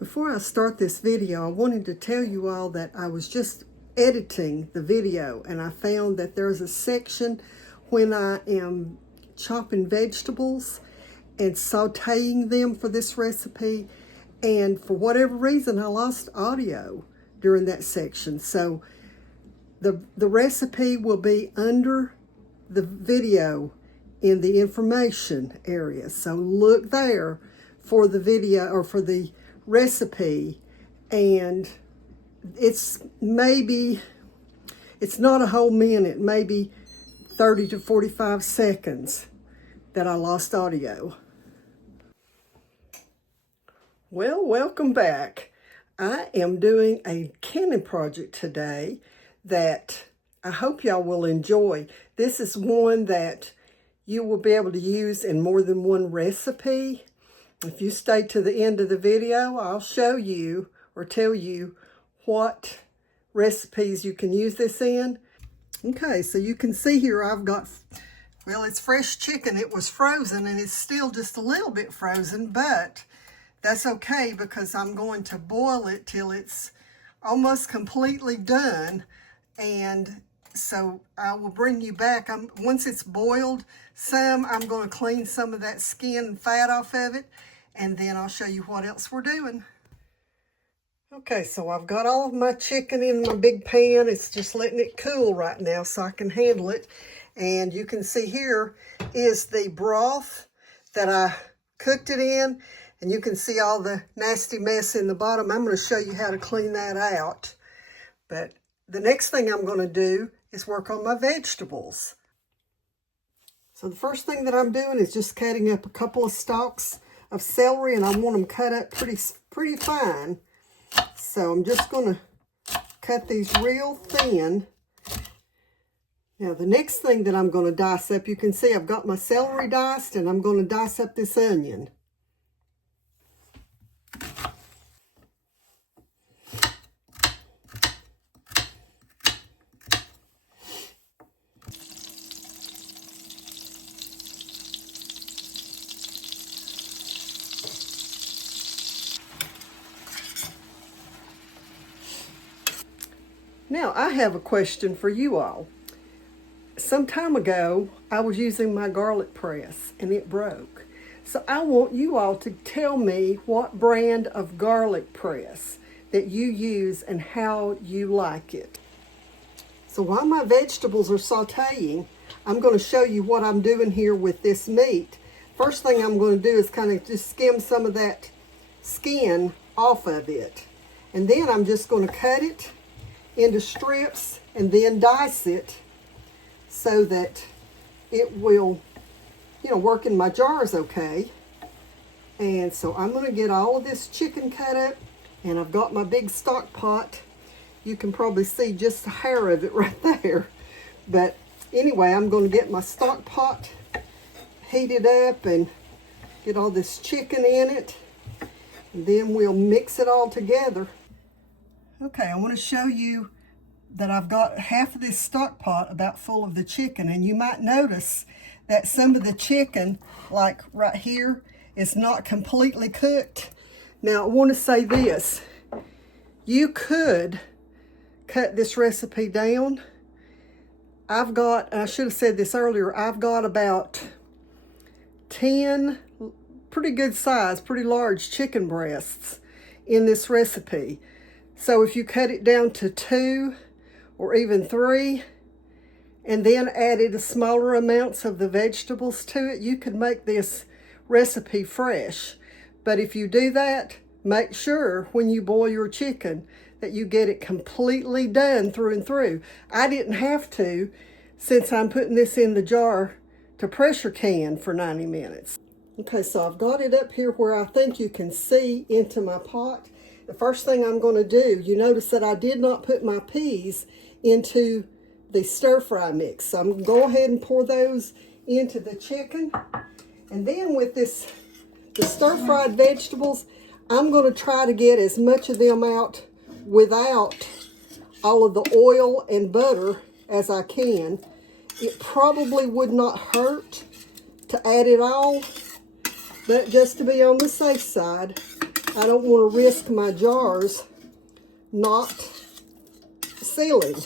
Before I start this video, I wanted to tell you all that I was just editing the video and I found that there's a section when I am chopping vegetables and sauteing them for this recipe, and for whatever reason I lost audio during that section. So the recipe will be under the video in the information area. So look there for the video or for the recipe, and it's not a whole minute, maybe 30 to 45 seconds that I lost audio. Well, welcome back. I am doing a canning project today that I hope y'all will enjoy. This is one that you will be able to use in more than one recipe. If you stay to the end of the video, I'll show you or tell you what recipes you can use this in. Okay, so you can see here I've got, well, it's fresh chicken. It was frozen and it's still just a little bit frozen, but that's okay because I'm going to boil it till it's almost completely done. And so I will bring you back. Once it's boiled I'm going to clean some of that skin and fat off of it, and then I'll show you what else we're doing. Okay, so I've got all of my chicken in my big pan. It's just letting it cool right now so I can handle it. And you can see here is the broth that I cooked it in, and you can see all the nasty mess in the bottom. I'm going to show you how to clean that out. But the next thing I'm going to do is work on my vegetables. So the first thing that I'm doing is just cutting up a couple of stalks of celery, and I want them cut up pretty fine. So I'm just going to cut these real thin. Now the next thing that I'm going to dice up, you can see I've got my celery diced, and I'm going to dice up this onion. Now, I have a question for you all. Some time ago, I was using my garlic press and it broke. So I want you all to tell me what brand of garlic press that you use and how you like it. So while my vegetables are sauteing, I'm going to show you what I'm doing here with this meat. First thing I'm going to do is kind of just skim some of that skin off of it. And then I'm just going to cut it into strips and then dice it so that it will, work in my jars okay. And so I'm going to get all of this chicken cut up, and I've got my big stock pot. You can probably see just a hair of it right there. But anyway, I'm going to get my stock pot heated up and get all this chicken in it, and then we'll mix it all together. Okay, I want to show you that I've got half of this stock pot about full of the chicken, and you might notice that some of the chicken, like right here, is not completely cooked. Now, I want to say this. You could cut this recipe down. I should have said this earlier, I've got about 10 pretty good size, pretty large chicken breasts in this recipe. So if you cut it down to 2 or even 3, and then added smaller amounts of the vegetables to it, you could make this recipe fresh. But if you do that, make sure when you boil your chicken that you get it completely done through and through. I didn't have to, since I'm putting this in the jar to pressure can for 90 minutes. Okay, so I've got it up here where I think you can see into my pot. The first thing I'm going to do, you notice that I did not put my peas into the stir-fry mix. So I'm going to go ahead and pour those into the chicken. And then with the stir-fried vegetables, I'm going to try to get as much of them out without all of the oil and butter as I can. It probably would not hurt to add it all, but just to be on the safe side, I don't want to risk my jars not sealing,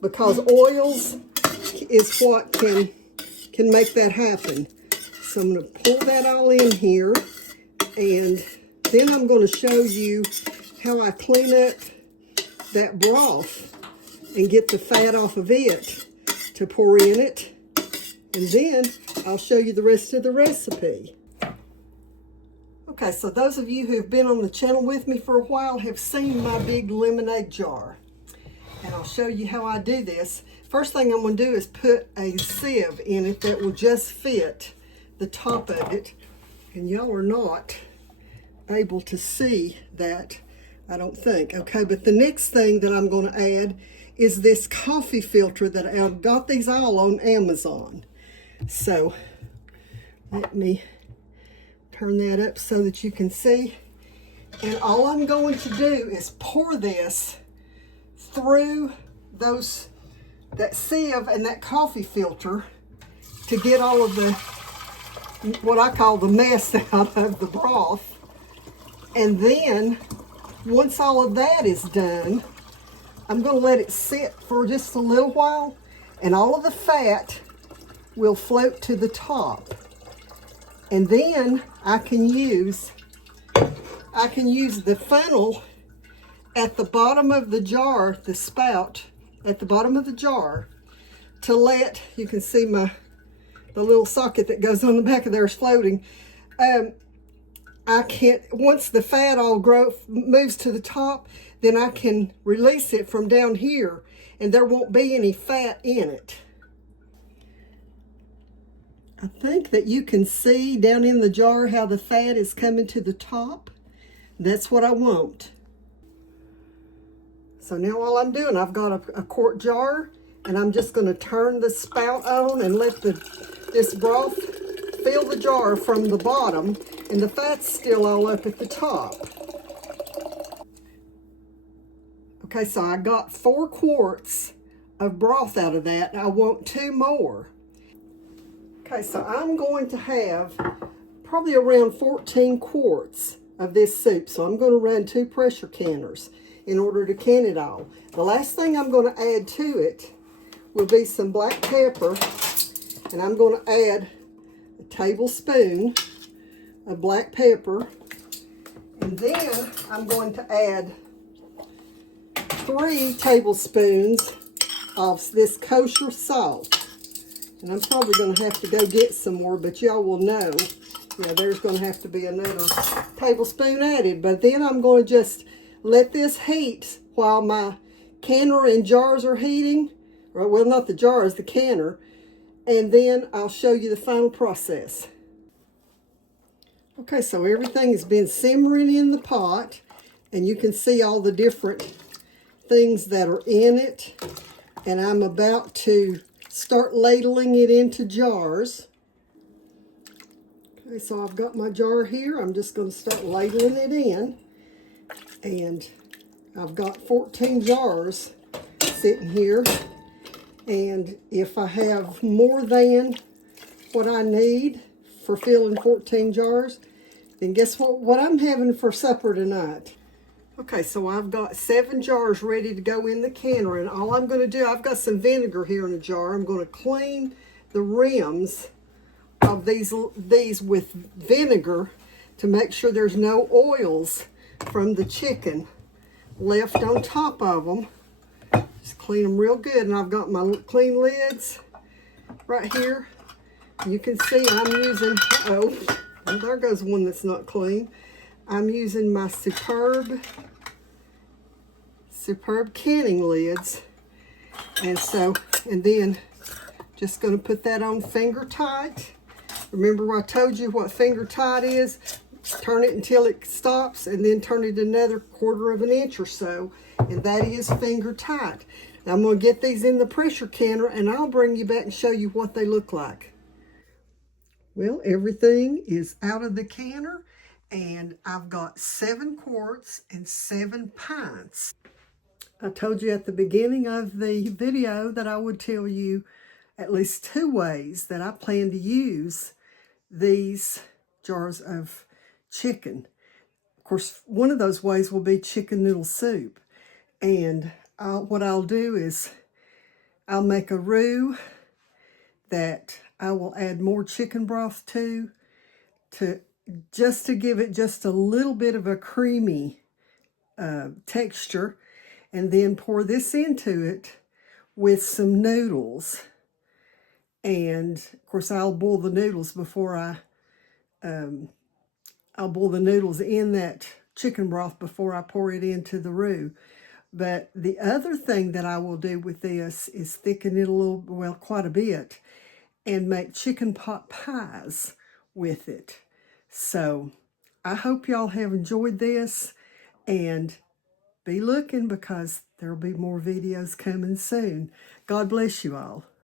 because oils is what can make that happen. So I'm going to pour that all in here, and then I'm going to show you how I clean up that broth and get the fat off of it to pour in it, and then I'll show you the rest of the recipe. Okay, so those of you who've been on the channel with me for a while have seen my big lemonade jar. And I'll show you how I do this. First thing I'm going to do is put a sieve in it that will just fit the top of it. And y'all are not able to see that, I don't think. Okay, but the next thing that I'm going to add is this coffee filter that I've got these all on Amazon. So let me turn that up so that you can see. And all I'm going to do is pour this through that sieve and that coffee filter to get all of the, what I call the mess out of the broth. And then once all of that is done, I'm going to let it sit for just a little while, and all of the fat will float to the top. And then I can use the funnel at the bottom of the jar, the spout at the bottom of the jar, to let, you can see the little socket that goes on the back of there is floating. Once the fat all moves to the top, then I can release it from down here, and there won't be any fat in it. I think that you can see down in the jar how the fat is coming to the top. That's what I want. So now all I'm doing, I've got a quart jar, and I'm just going to turn the spout on and let this broth fill the jar from the bottom, and the fat's still all up at the top. Okay, so I got 4 quarts of broth out of that, and I want 2 more. Okay, so I'm going to have probably around 14 quarts of this soup. So I'm going to run 2 pressure canners in order to can it all. The last thing I'm going to add to it will be some black pepper, and I'm going to add a tablespoon of black pepper, and then I'm going to add 3 tablespoons of this kosher salt. And I'm probably going to have to go get some more, but y'all will know, there's going to have to be another tablespoon added. But then I'm going to just let this heat while my canner and jars are heating. Well, not the jars, the canner. And then I'll show you the final process. Okay, so everything has been simmering in the pot, and you can see all the different things that are in it. And I'm about to start ladling it into jars. Okay, so I've got my jar here. I'm just going to start ladling it in. And I've got 14 jars sitting here. And if I have more than what I need for filling 14 jars, then guess what I'm having for supper tonight. Okay, so I've got 7 jars ready to go in the canner, and all I'm going to do, I've got some vinegar here in a jar. I'm going to clean the rims of these with vinegar to make sure there's no oils from the chicken left on top of them. Just clean them real good, and I've got my clean lids right here. You can see I'm using, there goes one that's not clean. I'm using my superb canning lids, and then just going to put that on finger tight. Remember I told you what finger tight is? Turn it until it stops, and then turn it another 1/4 of an inch or so, and that is finger tight. Now I'm going to get these in the pressure canner, and I'll bring you back and show you what they look like. Well, everything is out of the canner, and I've got 7 quarts and 7 pints. I told you at the beginning of the video that I would tell you at least 2 ways that I plan to use these jars of chicken. Of course, one of those ways will be chicken noodle soup. And what I'll do is I'll make a roux that I will add more chicken broth to just to give it just a little bit of a creamy texture, and then pour this into it with some noodles. And of course, I'll boil the noodles I'll boil the noodles in that chicken broth before I pour it into the roux. But the other thing that I will do with this is thicken it a little, well, quite a bit, and make chicken pot pies with it. So I hope y'all have enjoyed this, and be looking because there'll be more videos coming soon. God bless you all.